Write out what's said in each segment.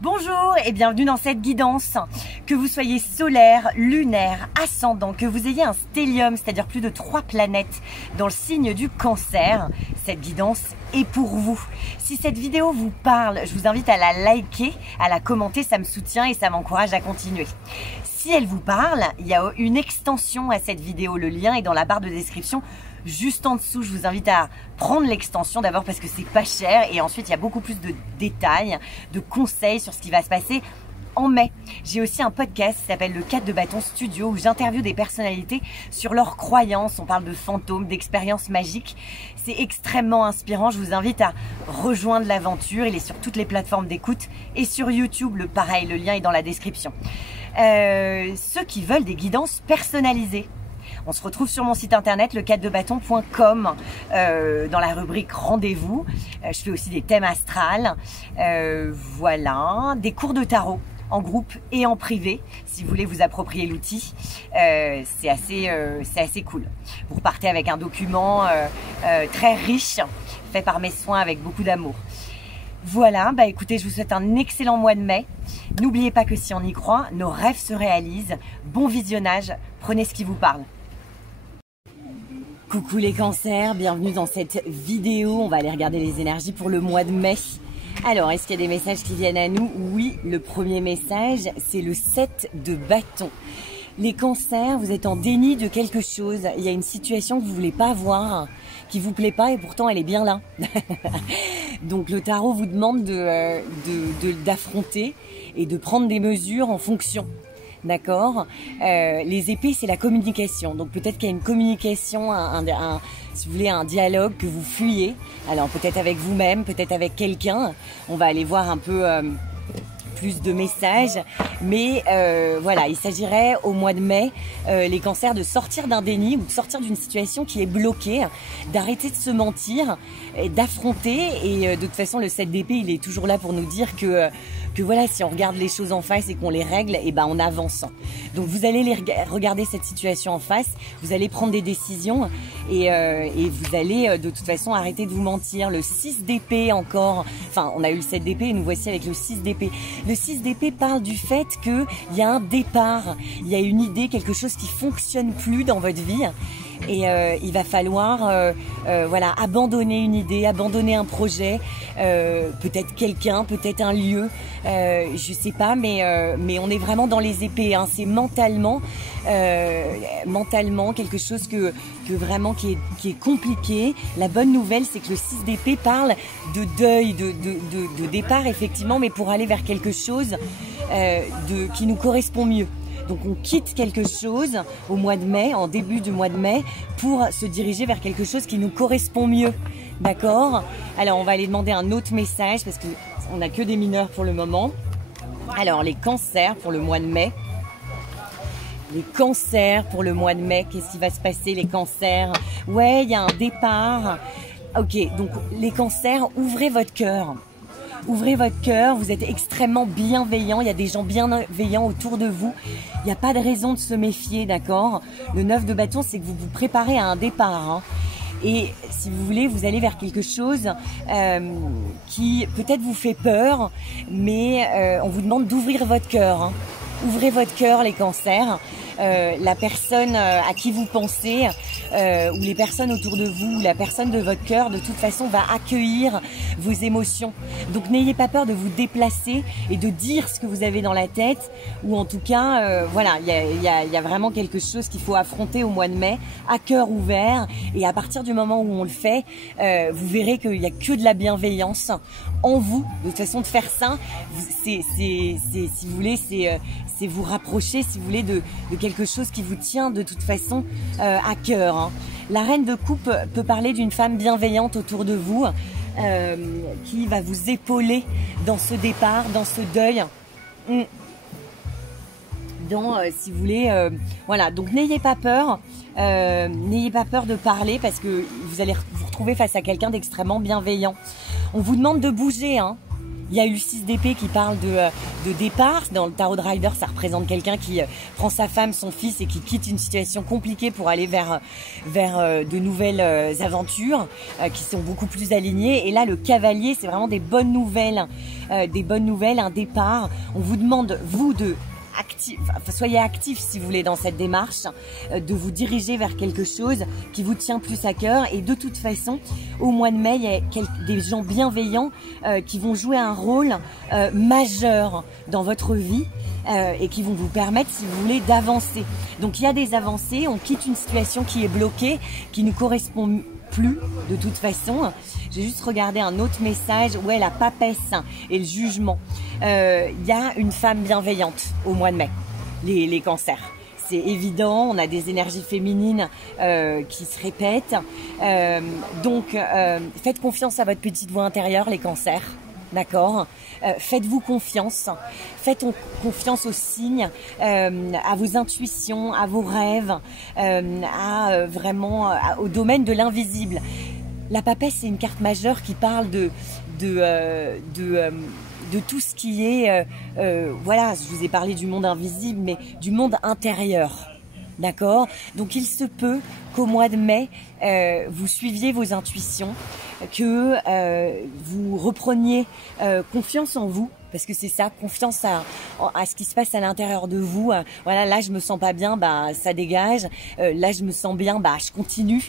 Bonjour et bienvenue dans cette guidance. Que vous soyez solaire, lunaire, ascendant, que vous ayez un stellium, c'est-à-dire plus de 3 planètes dans le signe du Cancer, cette guidance est pour vous. Si cette vidéo vous parle, je vous invite à la liker, à la commenter, ça me soutient et ça m'encourage à continuer. Si elle vous parle, il y a une extension à cette vidéo, le lien est dans la barre de description. Juste en dessous, je vous invite à prendre l'extension d'abord parce que c'est pas cher et ensuite il y a beaucoup plus de détails, de conseils sur ce qui va se passer en mai. J'ai aussi un podcast qui s'appelle le 4 de bâton studio où j'interviewe des personnalités sur leurs croyances. On parle de fantômes, d'expériences magiques. C'est extrêmement inspirant. Je vous invite à rejoindre l'aventure. Il est sur toutes les plateformes d'écoute et sur YouTube, pareil, le lien est dans la description. Ceux qui veulent des guidances personnalisées. On se retrouve sur mon site internet le4debâton.com dans la rubrique rendez-vous. Je fais aussi des thèmes astrales. Voilà, des cours de tarot en groupe et en privé si vous voulez vous approprier l'outil. C'est assez cool. Vous repartez avec un document très riche fait par mes soins avec beaucoup d'amour. Voilà, bah écoutez, je vous souhaite un excellent mois de mai. N'oubliez pas que si on y croit, nos rêves se réalisent. Bon visionnage, prenez ce qui vous parle. Coucou les cancers, bienvenue dans cette vidéo. On va aller regarder les énergies pour le mois de mai. Alors, est-ce qu'il y a des messages qui viennent à nous? Oui, le premier message, c'est le 7 de bâton. Les cancers, vous êtes en déni de quelque chose. Il y a une situation que vous voulez pas voir, qui vous plaît pas et pourtant elle est bien là. Donc le tarot vous demande d'affronter et de prendre des mesures en fonction. D'accord. Les épées, c'est la communication. Donc peut-être qu'il y a une communication, si vous voulez, un dialogue que vous fuyez. Alors peut-être avec vous-même, peut-être avec quelqu'un. On va aller voir un peu plus de messages. Mais voilà, il s'agirait au mois de mai, les cancers, de sortir d'un déni ou de sortir d'une situation qui est bloquée, d'arrêter de se mentir, d'affronter. Et de toute façon, le 7 d'épée, il est toujours là pour nous dire que voilà, si on regarde les choses en face et qu'on les règle, et ben on avance. Donc vous allez regarder cette situation en face, vous allez prendre des décisions et vous allez de toute façon arrêter de vous mentir. Le 6 d'épée encore, enfin on a eu le 7 d'épée et nous voici avec le 6 d'épée. Le 6 d'épée parle du fait qu'il y a un départ, il y a une idée, quelque chose qui fonctionne plus dans votre vie. Et il va falloir voilà, abandonner une idée, abandonner un projet, peut-être quelqu'un, peut-être un lieu, je sais pas, mais on est vraiment dans les épées, hein. C'est mentalement quelque chose que vraiment qui est compliqué. La bonne nouvelle, c'est que le 6 d'épée parle de deuil, de départ effectivement, mais pour aller vers quelque chose qui nous correspond mieux. Donc on quitte quelque chose au mois de mai, en début du mois de mai, pour se diriger vers quelque chose qui nous correspond mieux. D'accord? Alors on va aller demander un autre message parce qu'on n'a que des mineurs pour le moment. Alors les cancers pour le mois de mai. Les cancers pour le mois de mai, qu'est-ce qui va se passer les cancers? Ouais, il y a un départ. Ok, donc les cancers, ouvrez votre cœur. Ouvrez votre cœur, vous êtes extrêmement bienveillant, il y a des gens bienveillants autour de vous. Il n'y a pas de raison de se méfier, d'accord? Le 9 de bâton, c'est que vous vous préparez à un départ. Hein. Et si vous voulez, vous allez vers quelque chose qui peut-être vous fait peur, mais on vous demande d'ouvrir votre cœur. Hein. Ouvrez votre cœur, les cancers. La personne à qui vous pensez ou les personnes autour de vous, la personne de votre cœur, de toute façon va accueillir vos émotions. Donc n'ayez pas peur de vous déplacer et de dire ce que vous avez dans la tête, ou en tout cas voilà, il y a vraiment quelque chose qu'il faut affronter au mois de mai à cœur ouvert. Et à partir du moment où on le fait, vous verrez qu'il n'y a que de la bienveillance en vous. De toute façon, de faire ça, c'est si vous voulez, c'est vous rapprocher, si vous voulez, de quelque chose qui vous tient de toute façon à cœur. Hein. La reine de coupe peut parler d'une femme bienveillante autour de vous qui va vous épauler dans ce départ, dans ce deuil. Si vous voulez, voilà. Donc n'ayez pas peur de parler parce que vous allez vous retrouver face à quelqu'un d'extrêmement bienveillant. On vous demande de bouger, hein. Il y a eu le 6 d'épée qui parle de départ. Dans le tarot de Rider, ça représente quelqu'un qui prend sa femme, son fils et qui quitte une situation compliquée pour aller vers de nouvelles aventures qui sont beaucoup plus alignées. Et là, le cavalier, c'est vraiment des bonnes nouvelles, un départ. On vous demande, vous, soyez actifs si vous voulez dans cette démarche, de vous diriger vers quelque chose qui vous tient plus à cœur. Et de toute façon, au mois de mai, il y a des gens bienveillants qui vont jouer un rôle majeur dans votre vie et qui vont vous permettre, si vous voulez, d'avancer. Donc il y a des avancées, on quitte une situation qui est bloquée, qui ne correspond plus de toute façon. J'ai juste regardé un autre message. Ouais, la papesse et le jugement. Il y a une femme bienveillante au mois de mai, les cancers. C'est évident, on a des énergies féminines qui se répètent. Donc, faites confiance à votre petite voix intérieure, les cancers. D'accord, faites-vous confiance, faites confiance aux signes, à vos intuitions, à vos rêves, au domaine de l'invisible. La papesse, c'est une carte majeure qui parle de tout ce qui est, voilà, je vous ai parlé du monde invisible, mais du monde intérieur. D'accord? Donc il se peut qu'au mois de mai, vous suiviez vos intuitions, que vous repreniez confiance en vous, parce que c'est ça, confiance à ce qui se passe à l'intérieur de vous. Voilà, là je me sens pas bien, bah ça dégage. Là je me sens bien, bah je continue.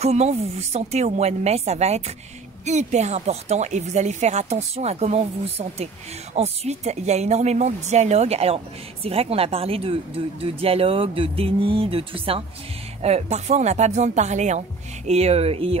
Comment vous vous sentez au mois de mai, ça va être hyper important et vous allez faire attention à comment vous vous sentez. Ensuite, il y a énormément de dialogue. Alors, c'est vrai qu'on a parlé de dialogue, de déni, de tout ça. Parfois, on n'a pas besoin de parler. Hein. Et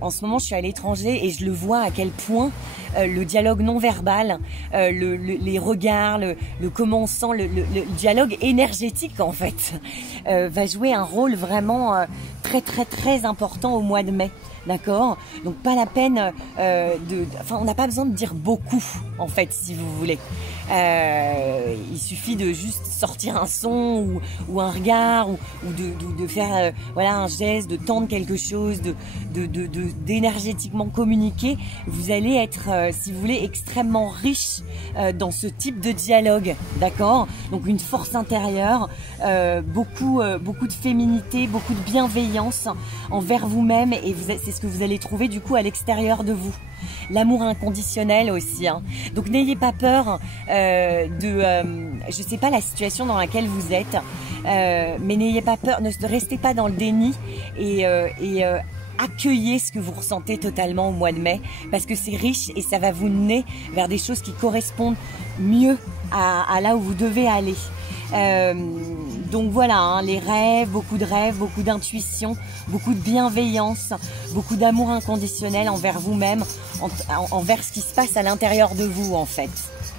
en ce moment, je suis à l'étranger et je le vois à quel point le dialogue non verbal, les regards, le comment on sent, le dialogue énergétique en fait, va jouer un rôle vraiment très très très important au mois de mai. D'accord? Donc pas la peine on n'a pas besoin de dire beaucoup en fait, si vous voulez. Il suffit de juste sortir un son ou un regard ou de faire voilà un geste, de tendre quelque chose, d'énergétiquement communiquer. Vous allez être, si vous voulez, extrêmement riche dans ce type de dialogue. D'accord? Donc une force intérieure, beaucoup de féminité, beaucoup de bienveillance envers vous-même et c'est ce que vous allez trouver du coup à l'extérieur de vous. L'amour inconditionnel aussi. Hein. Donc n'ayez pas peur je sais pas la situation dans laquelle vous êtes, mais n'ayez pas peur, ne restez pas dans le déni et accueillez ce que vous ressentez totalement au mois de mai parce que c'est riche et ça va vous mener vers des choses qui correspondent mieux à là où vous devez aller. Donc voilà, hein, les rêves, beaucoup d'intuition, beaucoup de bienveillance, beaucoup d'amour inconditionnel envers vous-même, envers ce qui se passe à l'intérieur de vous en fait.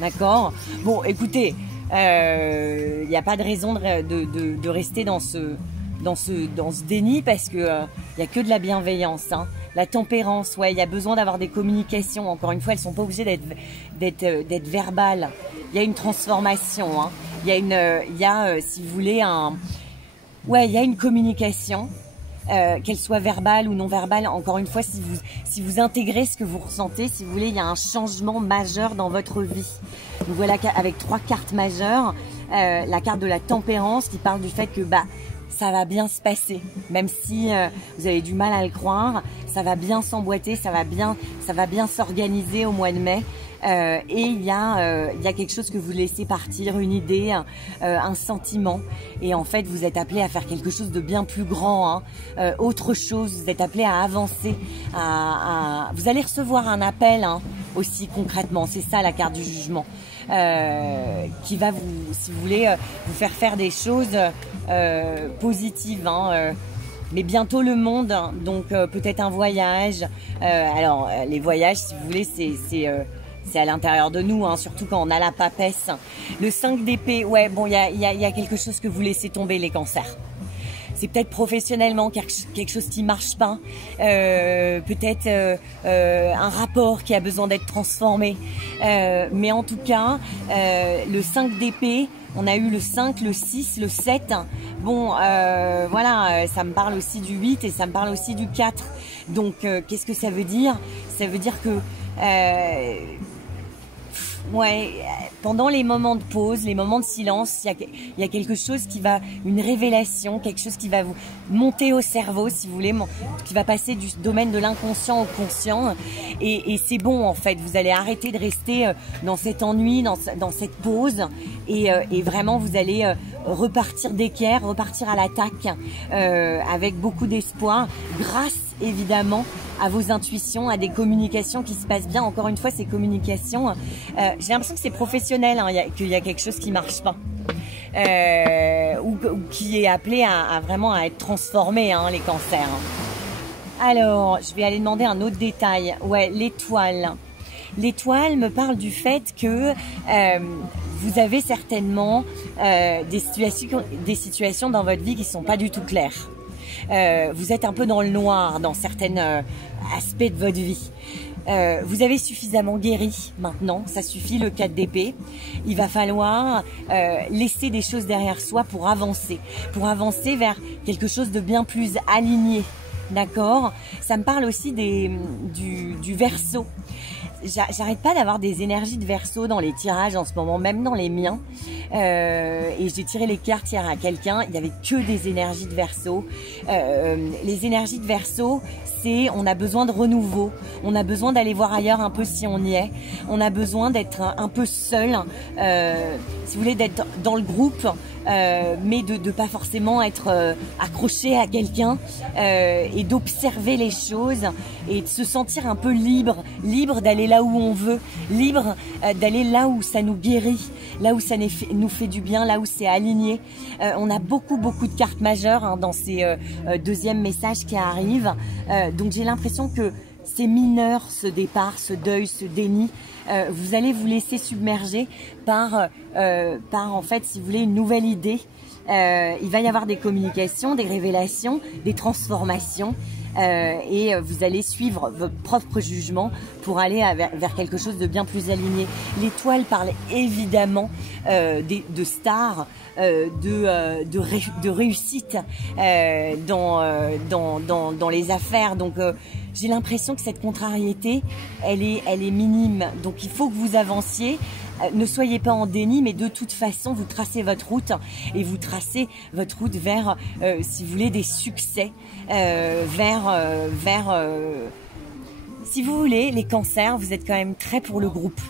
D'accord? Bon, écoutez, il n'y a pas de raison de rester dans ce déni parce que il y a que de la bienveillance. Hein. La tempérance, ouais, il y a besoin d'avoir des communications. Encore une fois, elles sont pas obligées d'être verbales. Il y a une transformation. Hein. Il y a, si vous voulez, il y a une communication, qu'elle soit verbale ou non verbale. Encore une fois, si vous intégrez ce que vous ressentez, si vous voulez, il y a un changement majeur dans votre vie. Donc voilà, avec 3 cartes majeures, la carte de la tempérance qui parle du fait que ça va bien se passer, même si vous avez du mal à le croire, ça va bien s'emboîter, ça va bien s'organiser au mois de mai. Et il y a quelque chose que vous laissez partir, une idée, un sentiment. Et en fait, vous êtes appelé à faire quelque chose de bien plus grand, hein, autre chose. Vous êtes appelé à avancer. Vous allez recevoir un appel hein, aussi concrètement. C'est ça la carte du jugement. Qui va vous, si vous voulez, vous faire des choses positives. Hein, mais bientôt le monde, donc peut-être un voyage. Alors les voyages, si vous voulez, c'est à l'intérieur de nous, hein, surtout quand on a la papesse. Le 5 d'épée, ouais, bon, il y a quelque chose que vous laissez tomber, les cancers. C'est peut-être professionnellement quelque chose qui marche pas, peut-être un rapport qui a besoin d'être transformé. Mais en tout cas, le 5 d'épée, on a eu le 5, le 6, le 7. Bon, voilà, ça me parle aussi du 8 et ça me parle aussi du 4. Donc, qu'est-ce que ça veut dire? Ça veut dire que Ouais, pendant les moments de pause, les moments de silence, il y a quelque chose qui va, une révélation, quelque chose qui va vous monter au cerveau, si vous voulez, qui va passer du domaine de l'inconscient au conscient. Et c'est bon, en fait. Vous allez arrêter de rester dans cet ennui, dans cette pause. Et vraiment, vous allez repartir d'équerre, repartir à l'attaque avec beaucoup d'espoir, grâce évidemment à vos intuitions, à des communications qui se passent bien. Encore une fois, ces communications, j'ai l'impression que c'est professionnel, hein, qu'il y a quelque chose qui marche pas, ou qui est appelé à vraiment à être transformé, hein, les cancers. Alors, je vais aller demander un autre détail. Ouais, l'étoile. L'étoile me parle du fait que vous avez certainement des situations dans votre vie qui sont pas du tout claires. Vous êtes un peu dans le noir dans certains aspects de votre vie. Vous avez suffisamment guéri maintenant, ça suffit, le 4 d'épée. Il va falloir laisser des choses derrière soi pour avancer vers quelque chose de bien plus aligné. D'accord? Ça me parle aussi du Verseau. J'arrête pas d'avoir des énergies de Verseau dans les tirages en ce moment, même dans les miens. Et j'ai tiré les cartes hier à quelqu'un, il y avait que des énergies de Verseau. Les énergies de Verseau, c'est on a besoin de renouveau, on a besoin d'aller voir ailleurs un peu si on y est, on a besoin d'être un peu seul, si vous voulez, d'être dans le groupe, mais de pas forcément être accroché à quelqu'un, et d'observer les choses et de se sentir un peu libre d'aller là où on veut, libre d'aller là où ça nous guérit, là où ça nous fait du bien, là où c'est aligné. On a beaucoup de cartes majeures, hein, dans ces deuxièmes messages qui arrivent. Donc j'ai l'impression que c'est mineur, ce départ, ce deuil, ce déni. Vous allez vous laisser submerger par en fait, si vous voulez, une nouvelle idée. Il va y avoir des communications, des révélations, des transformations. Et vous allez suivre votre propre jugement pour aller vers quelque chose de bien plus aligné. L'étoile parle évidemment de stars, de réussite dans les affaires. Donc j'ai l'impression que cette contrariété, elle est minime. Donc il faut que vous avanciez. Ne soyez pas en déni, mais de toute façon, vous tracez votre route et vous tracez votre route vers, si vous voulez, des succès, si vous voulez, les cancers, vous êtes quand même très pour le groupe,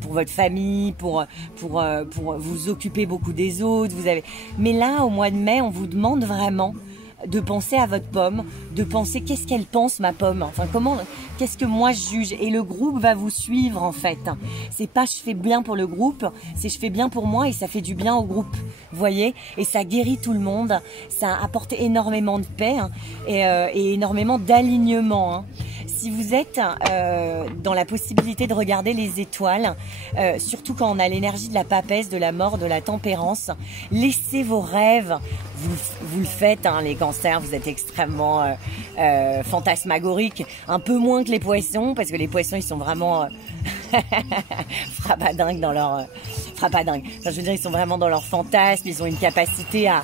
pour votre famille, pour vous occuper beaucoup des autres. Mais là, au mois de mai, on vous demande vraiment de penser à votre pomme, de penser qu'est-ce qu'elle pense, ma pomme, enfin qu'est-ce que moi je juge, et le groupe va vous suivre en fait. C'est pas je fais bien pour le groupe, c'est je fais bien pour moi et ça fait du bien au groupe, vous voyez, et ça guérit tout le monde, ça apporte énormément de paix, hein, et énormément d'alignement, hein. Si vous êtes dans la possibilité de regarder les étoiles, surtout quand on a l'énergie de la papesse, de la mort, de la tempérance, laissez vos rêves, vous le faites, hein, les cancers, vous êtes extrêmement fantasmagoriques, un peu moins que les poissons, parce que les poissons ils sont vraiment frappadingues dans leur frappadingues. Enfin, je veux dire, ils sont vraiment dans leur fantasme, ils ont une capacité à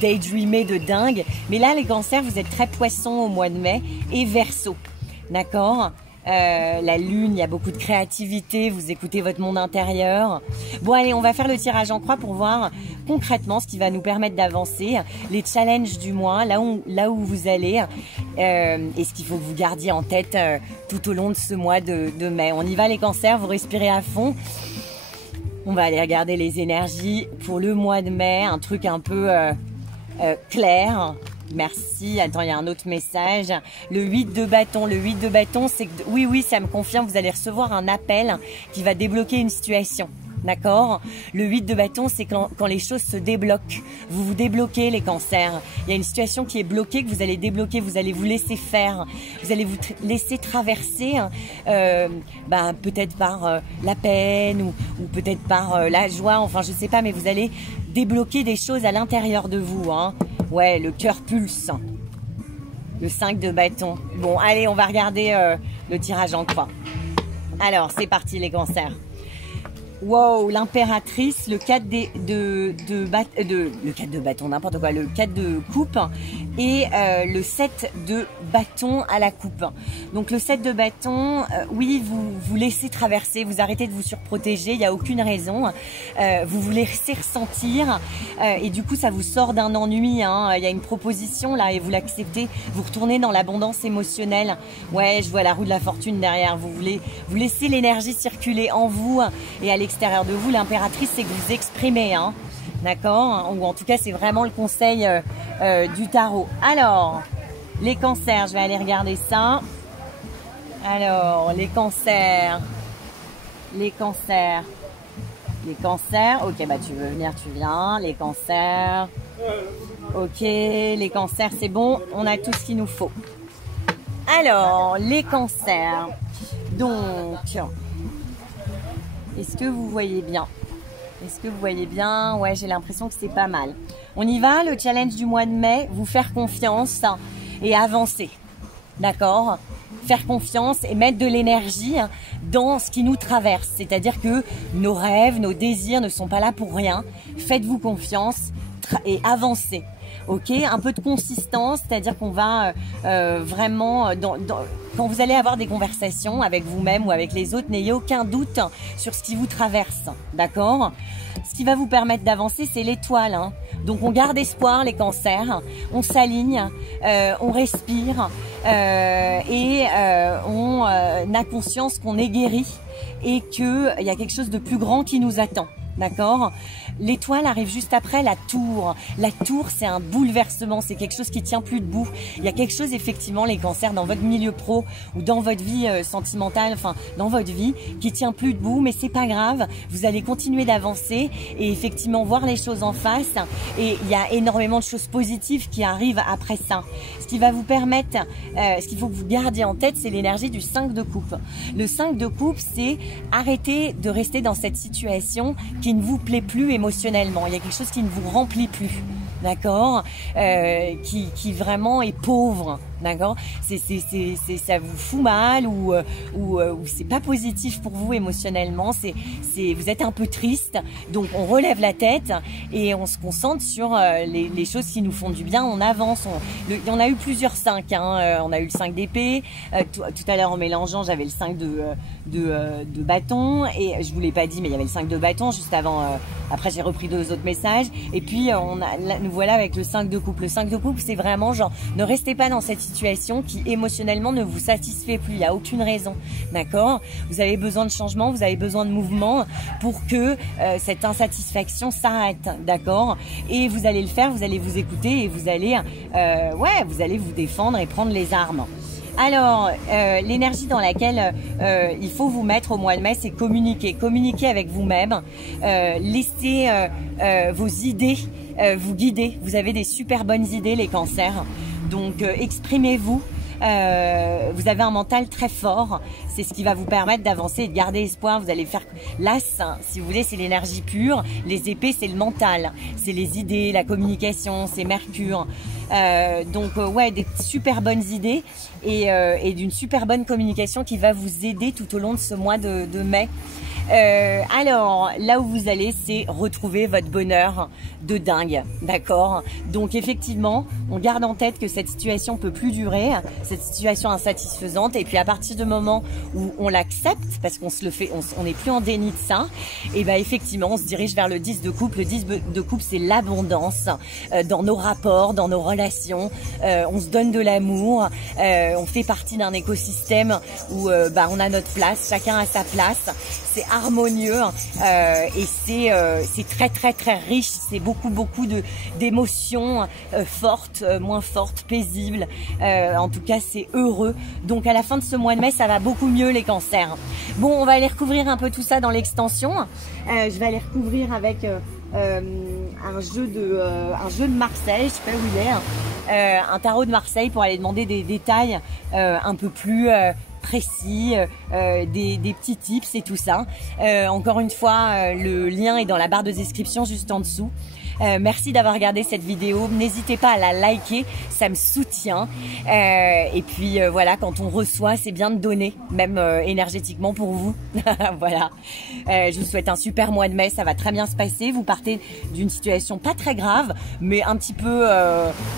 daydreamer de dingue. Mais là, les cancers, vous êtes très poissons au mois de mai et Verseau, d'accord? La lune, il y a beaucoup de créativité, vous écoutez votre monde intérieur. Bon allez, on va faire le tirage en croix pour voir concrètement ce qui va nous permettre d'avancer, les challenges du mois, là où vous allez, et ce qu'il faut que vous gardiez en tête tout au long de ce mois de mai. On y va les cancers, vous respirez à fond. On va aller regarder les énergies pour le mois de mai, un truc un peu clair. Merci. Attends, il y a un autre message. Le 8 de bâton. Le 8 de bâton, c'est que oui, ça me confirme, vous allez recevoir un appel qui va débloquer une situation. D'accord? Le 8 de bâton, c'est quand les choses se débloquent. Vous vous débloquez, les cancers. Il y a une situation qui est bloquée, que vous allez débloquer. Vous allez vous laisser faire. Vous allez vous laisser traverser, peut-être par la peine ou peut-être par la joie. Enfin, je sais pas, mais vous allez débloquer des choses à l'intérieur de vous, hein. Ouais, le cœur pulse. Le 5 de bâton. Bon, allez, on va regarder le tirage en croix. Alors, c'est parti, les cancers. Wow, l'impératrice, le 4 le 4 de bâton, n'importe quoi, le 4 de coupe et le 7 de bâton à la coupe. Donc le 7 de bâton, oui, vous laissez traverser, vous arrêtez de vous surprotéger, il n'y a aucune raison. Vous vous laissez ressentir et du coup ça vous sort d'un ennui. Hein. Il y a une proposition là et vous l'acceptez, vous retournez dans l'abondance émotionnelle. Ouais, je vois la roue de la fortune derrière, vous laissez l'énergie circuler en vous et à l'extérieur de vous. L'impératrice, c'est que vous exprimez, hein. D'accord, ou en tout cas c'est vraiment le conseil du tarot. Alors, les cancers, je vais aller regarder ça. Alors, les cancers, ok, bah tu veux venir, tu viens. Les cancers, ok, les cancers c'est bon, on a tout ce qu'il nous faut. Alors, les cancers, donc, est-ce que vous voyez bien? Est-ce que vous voyez bien? Ouais, j'ai l'impression que c'est pas mal. On y va, le challenge du mois de mai, vous faire confiance et avancer. D'accord? Faire confiance et mettre de l'énergie dans ce qui nous traverse. C'est-à-dire que nos rêves, nos désirs ne sont pas là pour rien. Faites-vous confiance et avancez. Ok, un peu de consistance, c'est-à-dire qu'on va vraiment, quand vous allez avoir des conversations avec vous-même ou avec les autres, n'ayez aucun doute sur ce qui vous traverse, d'accord? Ce qui va vous permettre d'avancer, c'est l'étoile. Hein. Donc on garde espoir, les cancers, on s'aligne, on respire et on a conscience qu'on est guéri et qu'il y a quelque chose de plus grand qui nous attend. D'accord? L'étoile arrive juste après la tour. La tour, c'est un bouleversement, c'est quelque chose qui tient plus debout. Il y a quelque chose, effectivement, les cancers, dans votre milieu pro ou dans votre vie sentimentale, enfin, dans votre vie, qui tient plus debout, mais c'est pas grave. Vous allez continuer d'avancer et effectivement voir les choses en face. Et il y a énormément de choses positives qui arrivent après ça. Ce qui va vous permettre, ce qu'il faut que vous gardiez en tête, c'est l'énergie du 5 de coupe. Le 5 de coupe, c'est arrêter de rester dans cette situation qui ne vous plaît plus émotionnellement. Il y a quelque chose qui ne vous remplit plus, d'accord, qui vraiment est pauvre, d'accord. Ça vous fout mal ou c'est pas positif pour vous émotionnellement. Vous êtes un peu triste, donc on relève la tête et on se concentre sur les choses qui nous font du bien. On avance. On a eu plusieurs 5. Hein, on a eu le 5 d'épée. Tout à l'heure en mélangeant, j'avais le 5 de bâton et je vous l'ai pas dit, mais il y avait le 5 de bâton juste avant. Après, j'ai repris 2 autres messages et puis nous voilà avec le 5 de coupe. Le 5 de coupe, c'est vraiment genre ne restez pas dans cette situation qui émotionnellement ne vous satisfait plus. Il n'y a aucune raison, d'accord. Vous avez besoin de changement, vous avez besoin de mouvement pour que cette insatisfaction s'arrête, d'accord. Et vous allez le faire, vous allez vous écouter et vous allez vous allez vous défendre et prendre les armes. Alors, l'énergie dans laquelle il faut vous mettre au mois de mai, c'est communiquer. Communiquer avec vous-même. Laissez vos idées vous guider. Vous avez des super bonnes idées, les cancers. Donc, exprimez-vous. Vous avez un mental très fort. C'est ce qui va vous permettre d'avancer et de garder espoir. Vous allez faire l'as, si vous voulez, c'est l'énergie pure. Les épées, c'est le mental. C'est les idées, la communication, c'est Mercure. Des super bonnes idées et d'une super bonne communication qui va vous aider tout au long de ce mois de mai. Alors, là où vous allez, c'est retrouver votre bonheur de dingue, d'accord? Donc, effectivement, on garde en tête que cette situation peut plus durer, cette situation insatisfaisante, et puis à partir du moment où on l'accepte, parce qu'on se le fait, on n'est plus en déni de ça, et ben effectivement, on se dirige vers le 10 de coupe. Le 10 de coupe, c'est l'abondance dans nos rapports, dans nos relations. On se donne de l'amour, on fait partie d'un écosystème où on a notre place, chacun a sa place. C'est harmonieux et c'est très très très riche. C'est beaucoup d'émotions fortes, moins fortes, paisibles. En tout cas, c'est heureux. Donc à la fin de ce mois de mai, ça va beaucoup mieux, les cancers. Bon, on va aller recouvrir un peu tout ça dans l'extension. Je vais aller recouvrir avec un jeu de Marseille, je sais pas où il est, un tarot de Marseille pour aller demander des détails un peu plus précis, des petits tips et tout ça. Encore une fois, le lien est dans la barre de description juste en dessous. Merci d'avoir regardé cette vidéo. N'hésitez pas à la liker, ça me soutient. Et puis voilà, quand on reçoit, c'est bien de donner, même énergétiquement pour vous. Voilà. Je vous souhaite un super mois de mai, ça va très bien se passer. Vous partez d'une situation pas très grave, mais un petit peu...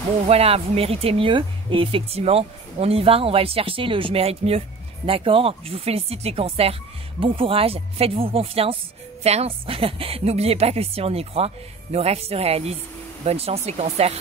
bon voilà, vous méritez mieux. Et effectivement, on y va, on va le chercher, le je mérite mieux. D'accord? Je vous félicite les cancers. Bon courage, faites-vous confiance. N'oubliez pas que si on y croit, nos rêves se réalisent. Bonne chance les cancers.